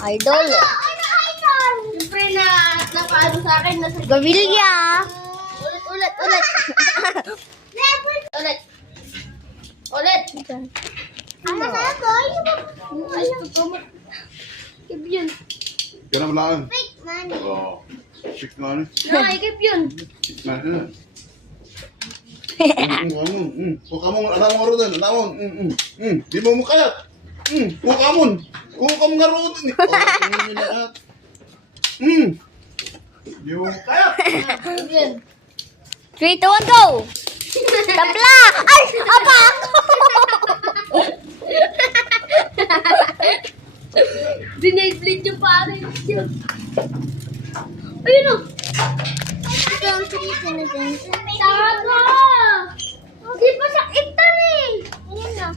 Idol. Siyempre na napaano sa akin. Gavilya. Ulit. Ulit. Ano? Ay, pagkamot. Kip yun. Kaya na malaan. Fake money. Oo. Check na ano. Nakakikip yun. Check na ano. Huwag ka mong, alam mo rin. Alam mo. Di mo mukayat. Huwag ka mong. Huwag ka mong nga rin. Di mo mukayat. Kip yun. 3, 2, 1, go! Tabla! Ay! Apa ako! Dinay-bleed yung pare. Ayun o. Taga! Di pa siya iktan eh. Ayun na.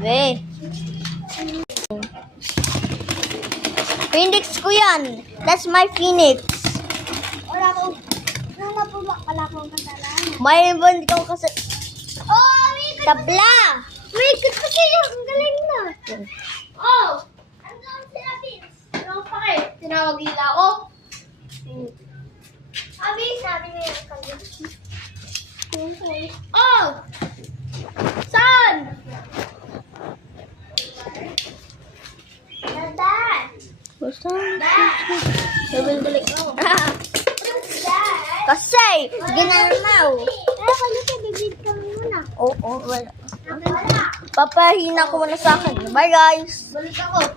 Weh. Phoenix ko yan. That's my Phoenix. Wala ko. Wala ko kasalanan. May ibon ko kasi... Oh, wait. Tabla! Wait, kasi ang galing na. Oh! Andun sila, Vince. Ano pa kayo? Tinawag nila ako. Sabi mo yung kanya. Oh! Saan? Dad! Basta. Dad! Nabalik ako. Dad! Kasi, sige na naman. Kayo sa bibig ka muna. Oo, wala. Wala. Papahina ko muna sa akin. Bye guys! Balik ako.